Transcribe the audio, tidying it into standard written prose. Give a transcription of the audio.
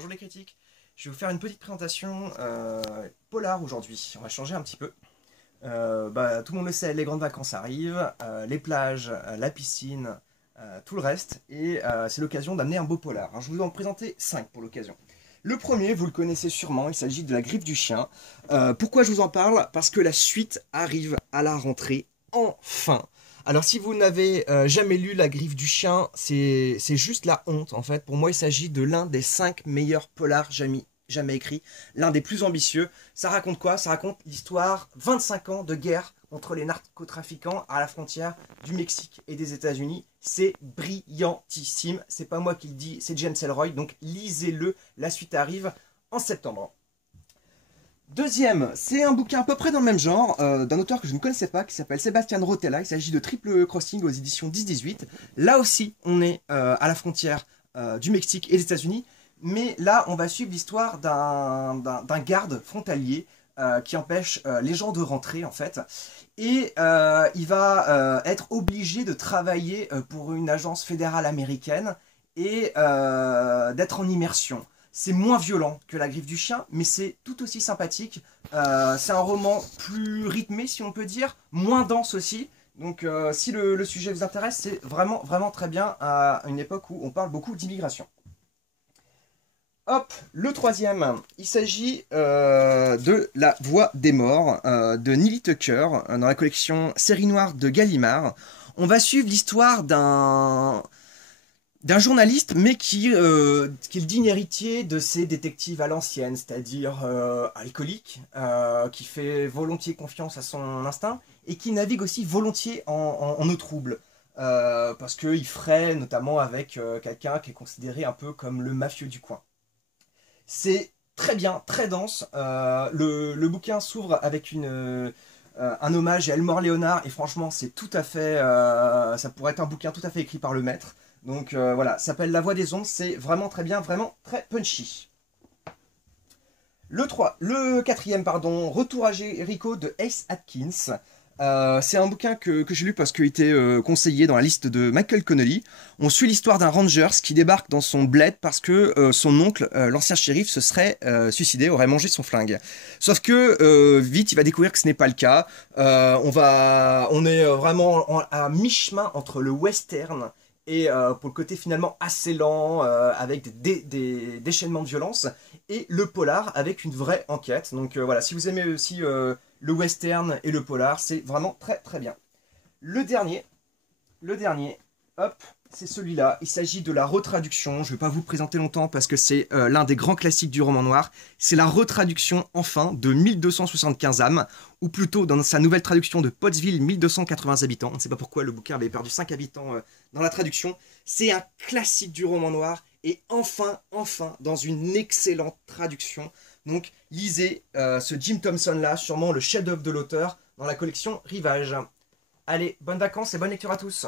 Bonjour les critiques, je vais vous faire une petite présentation polar aujourd'hui. On va changer un petit peu. Tout le monde le sait, les grandes vacances arrivent, les plages, la piscine, tout le reste. Et c'est l'occasion d'amener un beau polar. Alors, je vais vous en présenter 5 pour l'occasion. Le premier, vous le connaissez sûrement, il s'agit de La Griffe du Chien. Pourquoi je vous en parle? Parce que la suite arrive à la rentrée, enfin. Alors si vous n'avez jamais lu La Griffe du Chien, c'est juste la honte en fait. Pour moi, il s'agit de l'un des 5 meilleurs polars jamais écrits, l'un des plus ambitieux. Ça raconte quoi? Ça raconte l'histoire 25 ans de guerre entre les narcotrafiquants à la frontière du Mexique et des États-Unis. C'est brillantissime. C'est pas moi qui le dis, c'est James Ellroy. Donc lisez-le. La suite arrive en septembre. Deuxième, c'est un bouquin à peu près dans le même genre, d'un auteur que je ne connaissais pas, qui s'appelle Sébastien Rotella. Il s'agit de Triple Crossing aux éditions 10-18. Là aussi, on est à la frontière du Mexique et des États-Unis. Mais là, on va suivre l'histoire d'un garde frontalier qui empêche les gens de rentrer, en fait. Et il va être obligé de travailler pour une agence fédérale américaine et d'être en immersion. C'est moins violent que La Griffe du Chien, mais c'est tout aussi sympathique. C'est un roman plus rythmé, si on peut dire, moins dense aussi. Donc si le sujet vous intéresse, c'est vraiment très bien à une époque où on parle beaucoup d'immigration. Hop, le troisième, il s'agit de La Voix des Morts de Nilly Tucker dans la collection Série Noire de Gallimard. On va suivre l'histoire d'un journaliste, mais qui est le digne héritier de ces détectives à l'ancienne, c'est-à-dire alcoolique, qui fait volontiers confiance à son instinct, et qui navigue aussi volontiers en eau trouble, parce qu'il ferait notamment avec quelqu'un qui est considéré un peu comme le mafieux du coin. C'est très bien, très dense, le bouquin s'ouvre avec un hommage à Elmore Leonard, et franchement c'est tout à fait, ça pourrait être un bouquin tout à fait écrit par le maître. Donc voilà, ça s'appelle La Voix des Ombres, c'est vraiment très bien, vraiment très punchy. Le quatrième, pardon, Retour à Jéricho de Ace Atkins. C'est un bouquin que j'ai lu parce qu'il était conseillé dans la liste de Michael Connelly. On suit l'histoire d'un Rangers qui débarque dans son bled parce que son oncle, l'ancien shérif, se serait suicidé, aurait mangé son flingue. Sauf que vite, il va découvrir que ce n'est pas le cas. On est vraiment à mi-chemin entre le western et pour le côté finalement assez lent, avec des déchaînements de violence, et le polar avec une vraie enquête. Donc voilà, si vous aimez aussi le western et le polar, c'est vraiment très bien. Le dernier, hop, c'est celui-là. Il s'agit de la retraduction. Je ne vais pas vous présenter longtemps parce que c'est l'un des grands classiques du roman noir. C'est la retraduction, enfin, de 1275 âmes, ou plutôt dans sa nouvelle traduction de Pottsville, 1280 habitants. On ne sait pas pourquoi le bouquin avait perdu 5 habitants dans la traduction. C'est un classique du roman noir, et enfin, dans une excellente traduction. Donc, lisez ce Jim Thompson-là, sûrement le chef-d'œuvre de l'auteur, dans la collection Rivage. Allez, bonnes vacances et bonne lecture à tous.